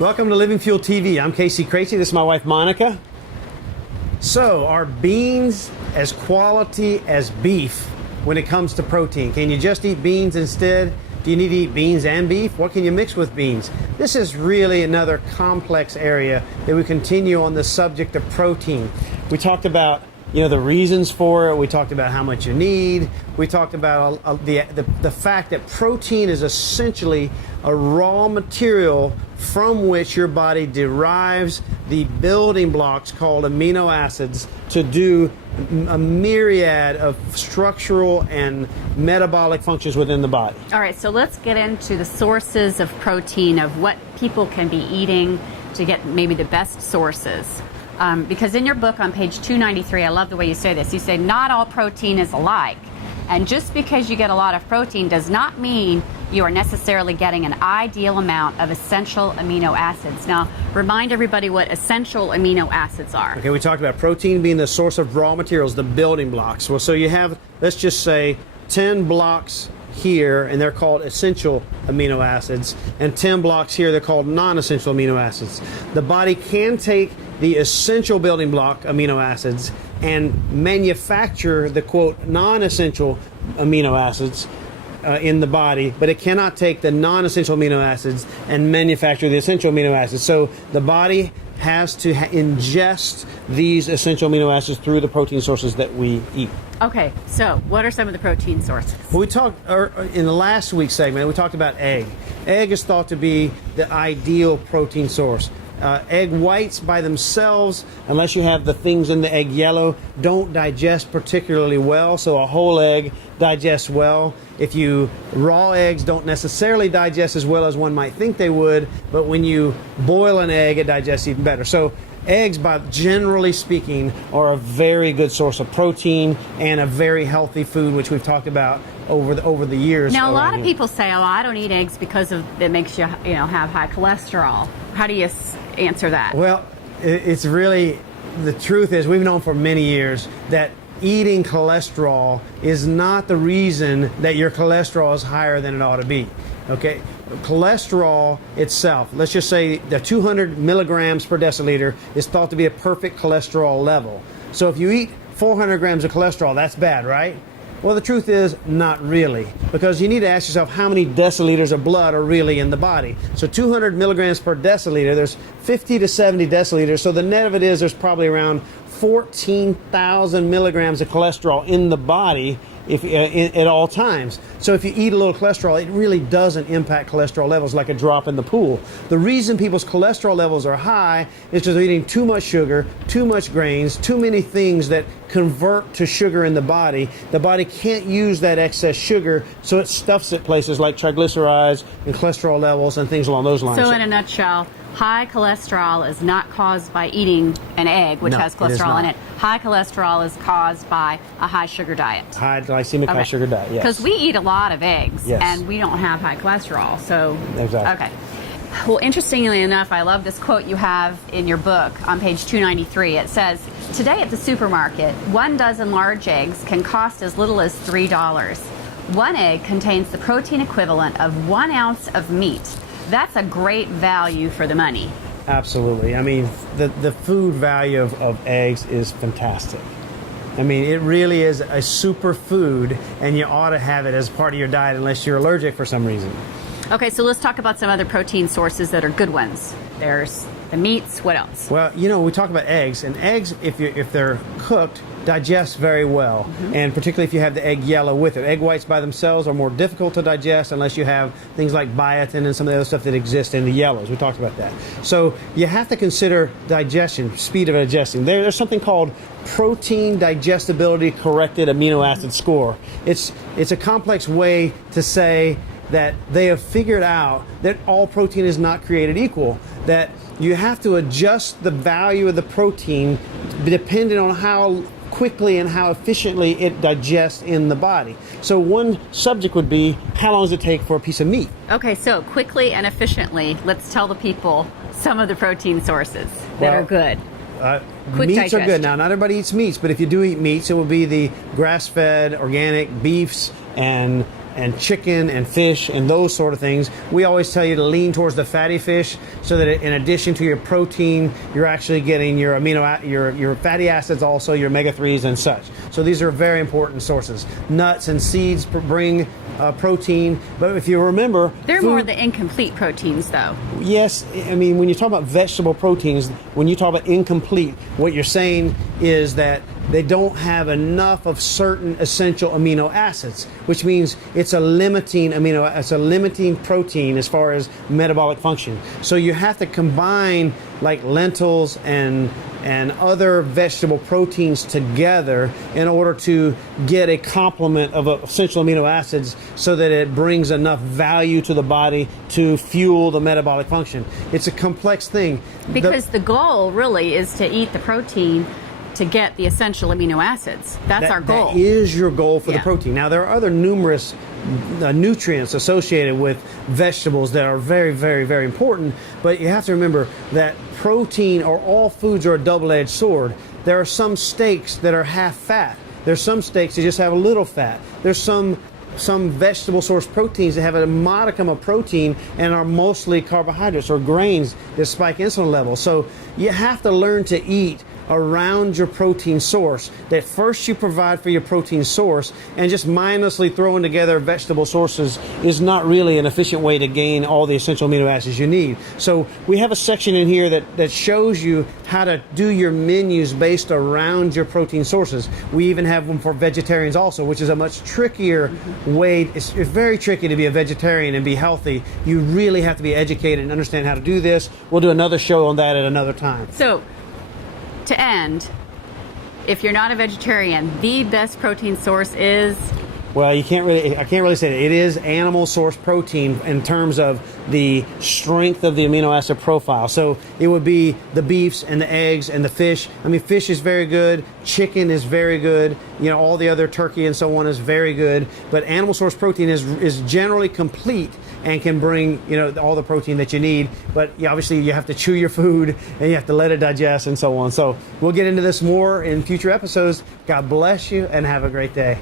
Welcome to Living Fuel TV. I'm Casey Craichy. This is my wife, Monica. So, are beans as quality as beef when it comes to protein? Can you just eat beans instead? Do you need to eat beans and beef? What can you mix with beans? This is really another complex area that we continue on the subject of protein. We talked about the reasons for it. We talked about how much you need. We talked about the fact that protein is essentially a raw material from which your body derives the building blocks called amino acids to do a myriad of structural and metabolic functions within the body. All right, so let's get into the sources of protein, of what people can be eating to get maybe the best sources. Because in your book on page 293, I love the way you say this. You say not all protein is alike. And just because you get a lot of protein does not mean you are necessarily getting an ideal amount of essential amino acids. Now, remind everybody what essential amino acids are. Okay, we talked about protein being the source of raw materials, the building blocks. Well, so you have, let's just say, 10 blocks here, and they're called essential amino acids, and 10 blocks here, they're called non-essential amino acids. The body can take the essential building block amino acids and manufacture the quote non-essential amino acids in the body, but it cannot take the non-essential amino acids and manufacture the essential amino acids. So the body has to ingest these essential amino acids through the protein sources that we eat. Okay, so what are some of the protein sources? Well, we talked in the last week's segment, we talked about egg. Egg is thought to be the ideal protein source. Egg whites by themselves, unless you have the things in the egg yellow, don't digest particularly well, so a whole egg digests well. Raw eggs don't necessarily digest as well as one might think they would, but when you boil an egg, it digests even better. So eggs, generally speaking, are a very good source of protein and a very healthy food, which we've talked about over the years. Now, a lot of people say, "Oh, I don't eat eggs because it makes you, have high cholesterol." How do you answer that? Well, it's really, the truth is, we've known for many years that eating cholesterol is not the reason that your cholesterol is higher than it ought to be. Okay, cholesterol itself, let's just say the 200 milligrams per deciliter is thought to be a perfect cholesterol level. So if you eat 400 grams of cholesterol, that's bad, right? Well, the truth is, not really, because you need to ask yourself how many deciliters of blood are really in the body. So 200 milligrams per deciliter, there's 50 to 70 deciliters, so the net of it is there's probably around 14,000 milligrams of cholesterol in the body at all times. So if you eat a little cholesterol, it really doesn't impact cholesterol levels like a drop in the pool. The reason people's cholesterol levels are high is because they're eating too much sugar, too much grains, too many things that convert to sugar in the body. The body can't use that excess sugar, so it stuffs it places like triglycerides and cholesterol levels and things along those lines. So in a nutshell, high cholesterol is not caused by eating an egg, which has cholesterol in it. High cholesterol is caused by a high sugar diet. High glycemic, high sugar diet, yes. Because we eat a lot of eggs, yes, and we don't have high cholesterol. So, exactly. Okay. Well, interestingly enough, I love this quote you have in your book on page 293. It says, "Today at the supermarket, 1 dozen large eggs can cost as little as $3. 1 egg contains the protein equivalent of 1 ounce of meat. That's a great value for the money." Absolutely. I mean, the food value of eggs is fantastic. I mean, it really is a super food, and you ought to have it as part of your diet unless you're allergic for some reason. Okay, so let's talk about some other protein sources that are good ones. There's the meats. What else? Well, we talk about eggs, and eggs, if they're cooked, digest very well, and particularly if you have the egg yellow with it. Egg whites by themselves are more difficult to digest unless you have things like biotin and some of the other stuff that exists in the yellows. We talked about that. So you have to consider digestion, speed of digesting. There's something called protein digestibility corrected amino acid score. It's a complex way to say that they have figured out that all protein is not created equal, that you have to adjust the value of the protein depending on how quickly and how efficiently it digests in the body. So one subject would be, how long does it take for a piece of meat? Okay, so quickly and efficiently, let's tell the people some of the protein sources that are good. Meats are good. Now, not everybody eats meats, but if you do eat meats, it will be the grass-fed, organic beefs and and chicken and fish and those sort of things. We always tell you to lean towards the fatty fish so that in addition to your protein, you're actually getting your your fatty acids, also your omega-3s and such. So these are very important sources. Nuts and seeds bring protein, but if you remember, they're more the incomplete proteins, though. Yes, I mean, when you talk about vegetable proteins, when you talk about incomplete, what you're saying is that they don't have enough of certain essential amino acids, which means it's a limiting protein as far as metabolic function. So you have to combine like lentils and other vegetable proteins together in order to get a complement of essential amino acids so that it brings enough value to the body to fuel the metabolic function. It's a complex thing. Because the goal really is to eat the protein to get the essential amino acids. That's our goal. That is your goal for the protein. Now, there are other numerous nutrients associated with vegetables that are very, very, very important, but you have to remember that protein, or all foods, are a double-edged sword. There are some steaks that are half fat. There's some steaks that just have a little fat. There's some vegetable source proteins that have a modicum of protein and are mostly carbohydrates or grains that spike insulin levels. So you have to learn to eat around your protein source, that first you provide for your protein source, and just mindlessly throwing together vegetable sources is not really an efficient way to gain all the essential amino acids you need. So we have a section in here that shows you how to do your menus based around your protein sources. We even have them for vegetarians also, which is a much trickier way. It's very tricky to be a vegetarian and be healthy. You really have to be educated and understand how to do this. We'll do another show on that at another time. So, to end, if you're not a vegetarian, the best protein source is? Well, I can't really say that. It is animal source protein in terms of the strength of the amino acid profile. So it would be the beefs and the eggs and the fish. I mean, fish is very good. Chicken is very good. You know, all the other turkey and so on is very good. But animal source protein is generally complete and can bring, you know, all the protein that you need. But obviously you have to chew your food and you have to let it digest and so on. So we'll get into this more in future episodes. God bless you and have a great day.